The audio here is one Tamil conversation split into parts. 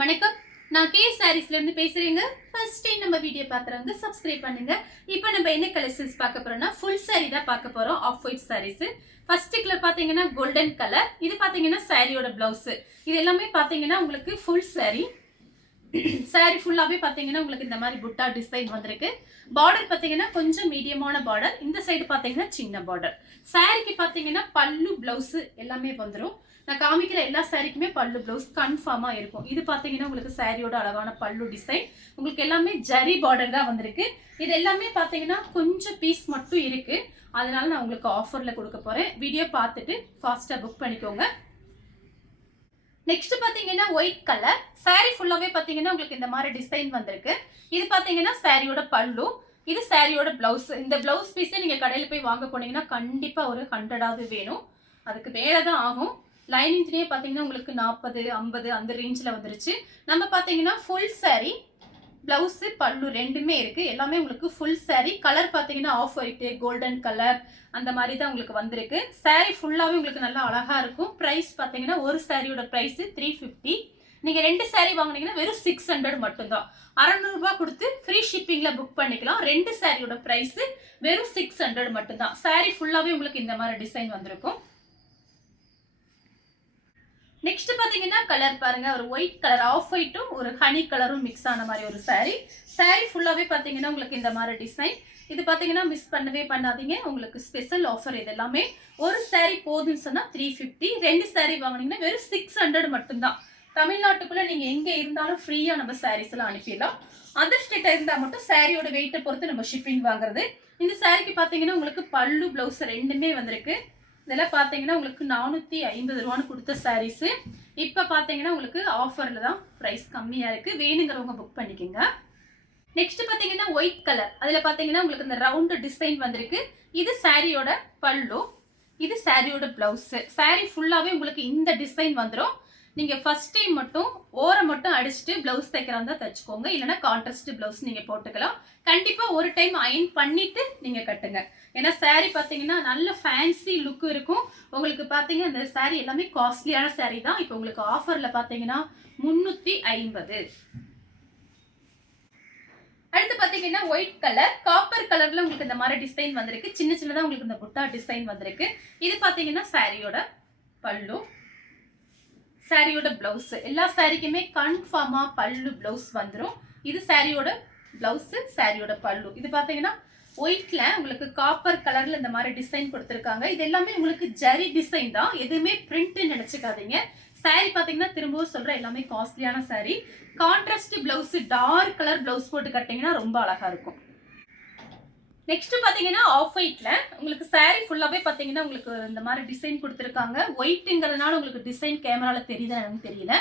வணக்கம். நான் கே சாரீஸ்ல இருந்து பேசுறேங்க. ஃபர்ஸ்ட் டைம் நம்ம வீடியோ பாக்குறவங்க சப்ஸ்கிரைப் பண்ணுங்க. இப்போ நம்ம என்ன கலெக்ஷன்ஸ் பார்க்க போறோம்னா ஃபுல் சாரி தான் பார்க்க போறோம். Off white saris. First colour பாத்தீங்கன்னா கோல்டன் கலர். இது பாத்தீங்கன்னா சாரியோட பிளவுஸ். இது எல்லாமே பாத்தீங்கன்னா உங்களுக்கு ஃபுல் சாரி. சாரி ஃபுல்லாவே பாத்தீங்கன்னா உங்களுக்கு இந்த மாதிரி புட்டா டிசைன் வந்திருக்கு. பார்டர் பாத்தீங்கன்னா கொஞ்சம் மீடியமான பார்டர். இந்த சைடு பாத்தீங்கன்னா சின்ன பார்டர். சாரிக்கு பாத்தீங்கன்னா பல்லு பிளவுஸ் எல்லாமே வந்துரும். நான் காமிக்கிற எல்லா சாரிக்குமே பல்லு பிளவுஸ் கன்ஃபார்மா இருக்கும். இது பாத்தீங்கன்னா உங்களுக்கு சாரியோட அழகான பல்லு டிசைன். உங்களுக்கு எல்லாமே ஜரி பார்டர் தான் வந்திருக்கு. இது எல்லாமே பாத்தீங்கன்னா கொஞ்சம் பீஸ் மட்டும் இருக்கு. அதனால நான் உங்களுக்கு ஆஃபர்ல கொடுக்க போறேன். வீடியோ பார்த்துட்டு ஃபாஸ்டா புக் பண்ணிக்கோங்க. நெக்ஸ்ட் பாத்தீங்கன்னா ஒயிட் கலர் சாரி ஃபுல்லாவே பாத்தீங்கன்னா உங்களுக்கு இந்த மாதிரி டிசைன் வந்திருக்கு. இது பாத்தீங்கன்னா சாரியோட பல்லு, இது சாரியோட பிளவுஸ். இந்த பிளவுஸ் பீஸே நீங்க கடையில போய் வாங்க போனீங்கன்னா கண்டிப்பா ஒரு 100ஆவது வேணும். அதுக்கு மேலதான் ஆகும். லைனிங்லயே பாத்தீங்கன்னா உங்களுக்கு 40, 50 அந்த ரேஞ்சில் வந்துருச்சு. நம்ம பாத்தீங்கன்னா ஃபுல் சாரி பிளவுஸ் பல்லு ரெண்டுமே இருக்கு. எல்லாமே உங்களுக்கு ஃபுல் சாரி. கலர் பாத்தீங்கன்னா ஆஃப் ஒயிட், கோல்டன் கலர் அந்த மாதிரி தான் உங்களுக்கு வந்திருக்கு. சாரி ஃபுல்லாவே உங்களுக்கு நல்லா அழகா இருக்கும். பிரைஸ் பாத்தீங்கன்னா ஒரு சாரியோட பிரைஸ் 350. நீங்க ரெண்டு சாரி வாங்குனீங்கன்னா வெறும் 600 மட்டும்தான். 600 ரூபாய் கொடுத்து ஃப்ரீ ஷிப்பிங்ல புக் பண்ணிக்கலாம். ரெண்டு சாரியோட பிரைஸ் வெறும் 600 மட்டும்தான். சாரி ஃபுல்லாவே உங்களுக்கு இந்த மாதிரி டிசைன் வந்திருக்கும். நெக்ஸ்ட் பாத்தீங்கன்னா கலர் பாருங்க, ஒரு ஒயிட் கலர் ஆஃப் ஒயிட்டும் ஒரு ஹனி கலரும் மிக்ஸ் ஆன மாதிரி ஒரு சாரி. சாரி ஃபுல்லாவே பாத்தீங்கன்னா உங்களுக்கு இந்த மாதிரி டிசைன். இது பாத்தீங்கன்னா மிஸ் பண்ணவே பண்ணாதீங்க. உங்களுக்கு ஸ்பெஷல் ஆஃபர். இது எல்லாமே ஒரு சாரி போதுன்னு சொன்னா 350. ரெண்டு சாரி வாங்கினீங்கன்னா வெறும் 600 மட்டும்தான். தமிழ்நாட்டுக்குள்ள நீங்க எங்க இருந்தாலும் ஃப்ரீயா நம்ம சாரீஸ் எல்லாம் அனுப்பிடலாம். அதர் ஸ்டேட்டா இருந்தா மட்டும் சாரியோட வெயிட்டை பொறுத்து நம்ம ஷிப்பிங் வாங்குறது. இந்த சாரிக்கு பாத்தீங்கன்னா உங்களுக்கு பல்லு பிளவுஸ் ரெண்டுமே வந்திருக்கு. இதெல்லாம் பாத்தீங்கன்னா உங்களுக்கு 450 ரூபான்னு கொடுத்த சாரீஸ். இப்ப பாத்தீங்கன்னா உங்களுக்கு ஆஃபர்ல தான் பிரைஸ் கம்மியா இருக்கு. வேணுங்கிறவங்க புக் பண்ணிக்கோங்க. நெக்ஸ்ட் பாத்தீங்கன்னா ஒயிட் கலர். அதுல பாத்தீங்கன்னா உங்களுக்கு இந்த ரவுண்ட் டிசைன் வந்திருக்கு. இது சாரியோட பல்லு, இது சாரியோட பிளவுஸ். சாரி ஃபுல்லாவே உங்களுக்கு இந்த டிசைன் வந்துடும். நீங்க ஃபர்ஸ்ட் டைம் மட்டும் ஓரம் மட்டும் அடிச்சுட்டு பிளவுஸ் தைக்கிறதா தச்சுக்கோங்க. இல்லைன்னா கான்ட்ராஸ்ட் பிளவுஸ் நீங்க போட்டுக்கலாம். கண்டிப்பா ஒரு டைம் அயன் பண்ணிட்டு நீங்க கட்டுங்க. ஏன்னா சாரி பாத்தீங்கன்னா நல்ல ஃபேன்சி லுக் இருக்கும். உங்களுக்கு பாத்தீங்கன்னா இந்த சாரி எல்லாமே காஸ்ட்லியான சாரி தான். இப்போ உங்களுக்கு ஆஃபர்ல பாத்தீங்கன்னா 350. அடுத்து பாத்தீங்கன்னா ஒயிட் கலர் காப்பர் கலர்ல உங்களுக்கு இந்த மாதிரி டிசைன் வந்திருக்கு. சின்ன சின்னதா உங்களுக்கு இந்த புட்டா டிசைன் வந்திருக்கு. இது பாத்தீங்கன்னா சாரியோட பல்லு, சாரியோட பிளவுஸ். எல்லா சாரிக்குமே கன்ஃபார்மா பல்லு பிளவுஸ் வந்துடும். இது சாரியோட பிளவுஸ், சாரியோட பல்லு. இது பாத்தீங்கன்னா ஒயிட்ல உங்களுக்கு காப்பர் கலர்ல இந்த மாதிரி டிசைன் கொடுத்திருக்காங்க. இது எல்லாமே உங்களுக்கு ஜரி டிசைன் தான். எதுவுமே பிரிண்ட் நினைச்சுக்காதீங்க. சாரி பாத்தீங்கன்னா திரும்பவும் சொல்ற எல்லாமே காஸ்ட்லியான sari. Contrast blouse dark colour blouse போட்டு கட்டிங்கன்னா ரொம்ப அழகா இருக்கும். நெக்ஸ்ட் பாத்தீங்கன்னா ஆஃப் ஒயிட்ல உங்களுக்கு சாரி ஃபுல்லாவே பாத்தீங்கன்னா உங்களுக்கு இந்த மாதிரி டிசைன் கொடுத்திருக்காங்க. ஒயிட்ங்கிறதுனால உங்களுக்கு டிசைன் கேமரால தெரியுதா எனக்கு தெரியல.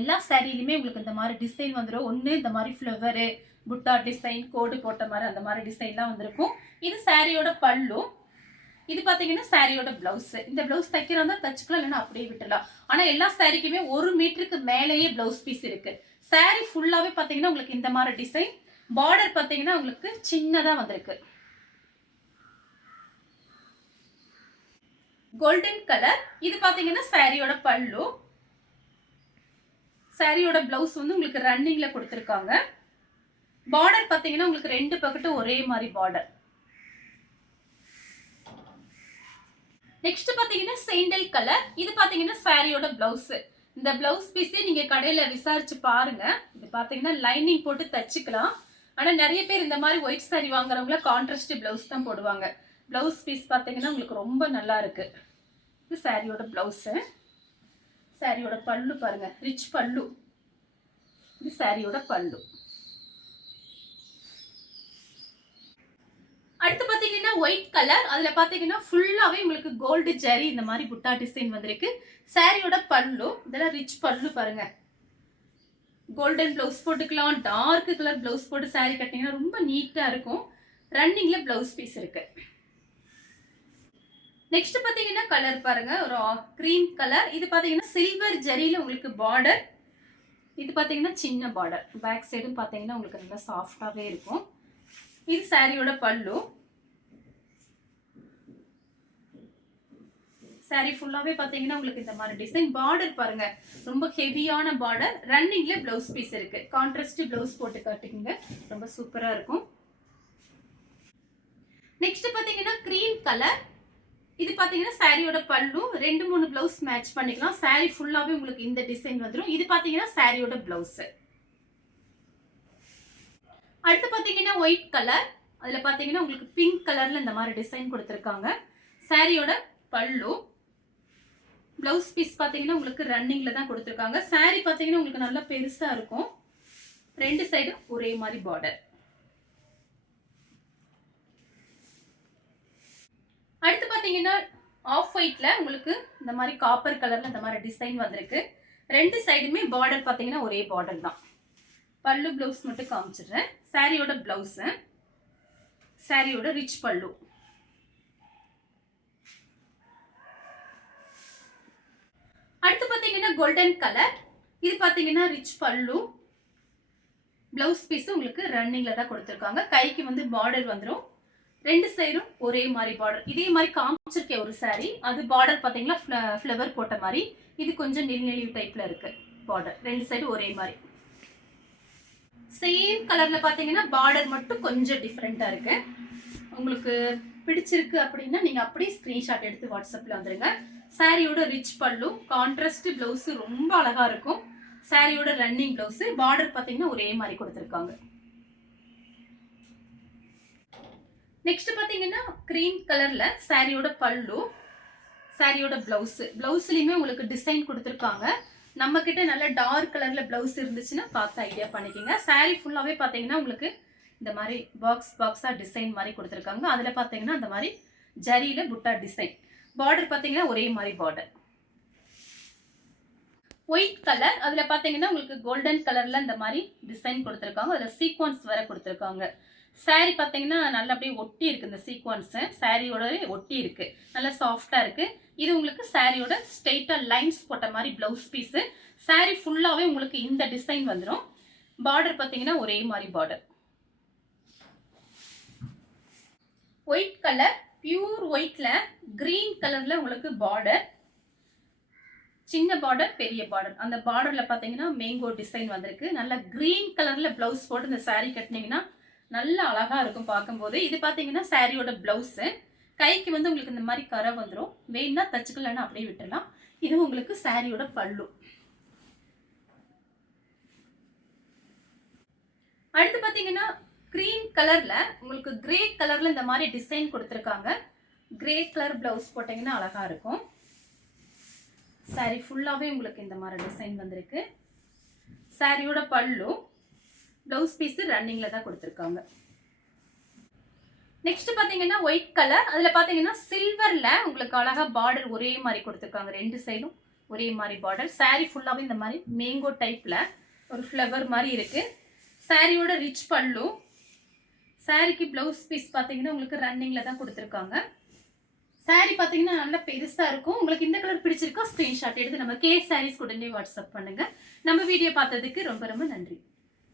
எல்லா சாரிலுமே உங்களுக்கு இந்த மாதிரி டிசைன் வந்துடும். ஒண்ணு இந்த மாதிரி ஃப்ளவர், புட்டா டிசைன், கோடு போட்ட மாதிரி அந்த மாதிரி டிசைன்லாம் வந்திருக்கும். இது சாரியோட பல்லு, இது பாத்தீங்கன்னா சாரியோட பிளவுஸ். இந்த பிளவுஸ் தைக்கிறதா தச்சுக்கலாம், இல்லைன்னா அப்படியே விட்டுலாம். ஆனா எல்லா சாரிக்குமே 1 மீட்டருக்கு மேலேயே பிளவுஸ் பீஸ் இருக்கு. சாரி ஃபுல்லாவே பாத்தீங்கன்னா உங்களுக்கு இந்த மாதிரி டிசைன். பார்டர் பாத்தீங்கன்னா உங்களுக்கு சின்னதா வந்திருக்கு. Golden colour. இது பாத்தீங்கன்னா சாரியோட பல்லு, சாரியோட பிளவுஸ் வந்து உங்களுக்கு ரன்னிங்ல கொடுத்திருக்காங்க. பார்டர் பாத்தீங்கன்னா உங்களுக்கு ரெண்டு பக்கட்டும் ஒரே மாதிரி பார்டர். நெக்ஸ்ட் பாத்தீங்கன்னா சேண்டல் கலர். இது பாத்தீங்கன்னா சாரியோட பிளவுஸ். இந்த பிளவுஸ் பீஸே நீங்க கடையில விசாரிச்சு பாருங்க. இது பாத்தீங்கன்னா லைனிங் போட்டு தச்சுக்கலாம். ஆனா நிறைய பேர் இந்த மாதிரி ஒயிட் சாரி வாங்குறவங்கள கான்ட்ராஸ்ட் பிளவுஸ் தான் போடுவாங்க. பிளவுஸ் பீஸ் பாத்தீங்கன்னா உங்களுக்கு ரொம்ப நல்லா இருக்கு. இது சாரியோட பிளவுஸ், சாரியோட பல்லு பாருங்க, ரிச் பல்லு. இது சாரியோட பல்லு. அடுத்து பாத்தீங்கன்னா ஒயிட் கலர். அதுல பாத்தீங்கன்னா ஃபுல்லாவே உங்களுக்கு கோல்டு ஜரி இந்த மாதிரி புட்டா டிசைன் வந்திருக்கு. சாரியோட பல்லு இதெல்லாம் ரிச் பல்லு பாருங்க. கோல்டன் பிளவுஸ் போட்டுக்கலாம். டார்க் கலர் பிளவுஸ் போட்டு சாரி கட்டிங்கன்னா ரொம்ப நீட்டா இருக்கும். ரன்னிங்ல பிளவுஸ் பீஸ் இருக்கு. நெக்ஸ்ட் பாத்தீங்கன்னா கலர் பாருங்க, ஒரு கிரீம் கலர். இது பாத்தீங்கன்னா சில்வர் ஜரியில உங்களுக்கு பார்டர். இது பாத்தீங்கன்னா சின்ன பார்டர். பேக் சைடும் பாத்தீங்கன்னா உங்களுக்கு நல்லா சாஃப்டாவே இருக்கும். இது சாரியோட பல்லு, saree ஃபுல்லாவே பாத்தீங்கன்னா உங்களுக்கு இந்த மாதிரி டிசைன். பார்டர் பாருங்க, ரொம்ப ஹெவியான பார்டர். ரன்னிங்ல ப்ளவுஸ் பீஸ் இருக்கு. கான்ட்ராஸ்ட் ப்ளவுஸ் போட்டு காட்டுங்க, ரொம்ப சூப்பரா இருக்கும். நெக்ஸ்ட் பாத்தீங்கன்னா கிரீம் கலர். இது பாத்தீங்கன்னா சாரியோட பல்லு. 2-3 ப்ளவுஸ் மேட்ச் பண்ணிக்கலாம். saree ஃபுல்லாவே உங்களுக்கு இந்த டிசைன் வந்துரும். இது பாத்தீங்கன்னா சாரியோட ப்ளவுஸ். அடுத்து பாத்தீங்கன்னா ஒயிட் கலர். அதுல பாத்தீங்கன்னா உங்களுக்கு பிங்க் கலர்ல இந்த மாதிரி டிசைன் கொடுத்திருக்காங்க. சாரியோட பல்லு. ப்ளவுஸ் பீஸ் பாத்தீங்கன்னா உங்களுக்கு ரன்னிங்ல தான் கொடுத்திருக்காங்க. saree பாத்தீங்கன்னா உங்களுக்கு நல்லா பெருசா இருக்கும். ரெண்டு சைடும் ஒரே மாதிரி பார்டர். அடுத்து பாத்தீங்கன்னா ஆஃப் ஒயிட்ல உங்களுக்கு இந்த மாதிரி காப்பர் கலர்ல இந்த மாதிரி டிசைன் வந்திருக்கு. ரெண்டு சைடுமே பார்டர் பாத்தீங்கன்னா ஒரே பார்டர் தான். பல்லு ப்ளவுஸ் மட்டும் காமிச்சிடுறேன். சாரியோட ப்ளவுஸ், சாரியோட ரிச் பல்லு. அடுத்து பாத்தீங்கன்னா கோல்டன் கலர். இது பாத்தீங்கன்னா ரிச் பல்லு. ப்ளவுஸ் பீஸ் உங்களுக்கு ரன்னிங்ல தான் கொடுத்திருக்காங்க. கைக்கு வந்து பார்டர் வந்துரும். ரெண்டு சைடும் ஒரே மாதிரி பார்டர். இதே மாதிரி காமிச்சிருக்கேன் ஒரு saree. அது பார்டர் பாத்தீங்கன்னா ஃப்ளவர் போட்ட மாதிரி. இது கொஞ்சம் நெளிவு டைப்ல இருக்கு பார்டர். ரெண்டு சைடும் ஒரே மாதிரி. சேம் கலர்ல பாத்தீங்கன்னா பார்டர் மட்டும் கொஞ்சம் டிஃபரெண்டா இருக்கு. உங்களுக்கு பிடிச்சிருக்கு அப்படின்னா நீங்க அப்படியே ஸ்கிரீன்ஷாட் எடுத்து வாட்ஸ்அப்ல வந்துருங்க. சாரியோட ரிச் பல்லு, கான்ட்ராஸ்ட் பிளவுஸ் ரொம்ப அழகா இருக்கும். சாரியோட ரன்னிங் பிளவுஸ், பார்டர் பாத்தீங்கன்னா ஒரே மாதிரி கொடுத்திருக்காங்க. நெக்ஸ்ட் பாத்தீங்கன்னா கிரீம் கலர்ல சாரியோட பல்லு, சாரியோட பிளவுஸ். பிளவுஸ்லயுமே உங்களுக்கு டிசைன் கொடுத்திருக்காங்க. நம்ம கிட்ட நல்ல டார்க் கலர்ல பிளவுஸ் இருந்துச்சுன்னா பார்த்து ஐடியா பண்ணிக்கோங்க. saree ஃபுல்லாவே பாத்தீங்கன்னா உங்களுக்கு இந்த மாதிரி பாக்ஸா டிசைன் மாதிரி கொடுத்திருக்காங்க. அதுல பாத்தீங்கன்னா இந்த மாதிரி ஜரியில புட்டா டிசைன். பார்டர் பாத்தீங்கன்னா ஒரே மாதிரி பார்டர். White colour. அதுல பாத்தீங்கன்னா உங்களுக்கு கோல்டன் கலர்ல இந்த மாதிரி டிசைன் கொடுத்திருக்காங்க. அதுல சீக்வன்ஸ் வர கொடுத்திருக்காங்க. saree பாத்தீங்கன்னா நல்லா அப்படியே ஒட்டி இருக்கு. இந்த சீக்வன்ஸ் சாரியோட ஒட்டி இருக்கு. நல்லா சாஃப்டா இருக்கு. இது உங்களுக்கு சாரியோட ஸ்ட்ரெயிட்டா லைன்ஸ் போட்ட மாதிரி பிளவுஸ் பீஸ். saree ஃபுல்லாவே உங்களுக்கு இந்த டிசைன் வந்துரும். பார்டர் பாத்தீங்கன்னா ஒரே மாதிரி பார்டர். ஒயிட் கலர், பியூர் ஒயிட்ல கிரீன் கலர்ல உங்களுக்கு பார்டர். சின்ன பார்டர், பெரிய பார்டர். அந்த பார்டர்ல பாத்தீங்கன்னா மேங்கோ டிசைன் வந்திருக்கு. நல்லா கிரீன் கலர்ல பிளவுஸ் போட்டு இந்த saree கட்டினீங்கன்னா நல்லா அழகா இருக்கும் பார்க்கும்போது. இது பாத்தீங்கன்னா சாரியோட பிளவுஸ். கைக்கு வந்து உங்களுக்கு இந்த மாதிரி கரை வந்துடும். வேணும்னா தச்சுக்கலன்னா அப்படியே விட்டுலாம். இது உங்களுக்கு சாரியோட பல்லு. அடுத்து பாத்தீங்கன்னா கிரீம் கலர்ல உங்களுக்கு கிரே கலர்ல இந்த மாதிரி டிசைன் கொடுத்திருக்காங்க. கிரே கலர் பிளவுஸ் போட்டீங்கன்னா அழகா இருக்கும். saree ஃபுல்லாவே உங்களுக்கு இந்த மாதிரி டிசைன் வந்திருக்கு. சாரியோட பல்லு, பிளவுஸ் பீஸ் ரன்னிங்ல தான் கொடுத்திருக்காங்க. நெக்ஸ்ட் பாத்தீங்கன்னா ஒயிட் கலர். அதுல பாத்தீங்கன்னா சில்வர்ல உங்களுக்கு அழகா பார்டர் ஒரே மாதிரி கொடுத்திருக்காங்க. ரெண்டு சைடும் ஒரே மாதிரி பார்டர். saree ஃபுல்லாவே இந்த மாதிரி மேங்கோ டைப்ல ஒரு ஃப்ளவர் மாதிரி இருக்கு. சாரியோட ரிச் பல்லு. சாரிக்கு பிளவுஸ் பீஸ் பாத்தீங்கன்னா உங்களுக்கு ரன்னிங்ல தான் கொடுத்திருக்காங்க. saree பாத்தீங்கன்னா நல்லா பெருசா இருக்கும். உங்களுக்கு இந்த கலர் பிடிச்சிருக்கா ஸ்கிரீன்ஷாட் எடுத்து நம்ம கே sarees உடனே வாட்ஸ்அப் பண்ணுங்க. நம்ம வீடியோ பார்த்ததுக்கு ரொம்ப ரொம்ப நன்றி.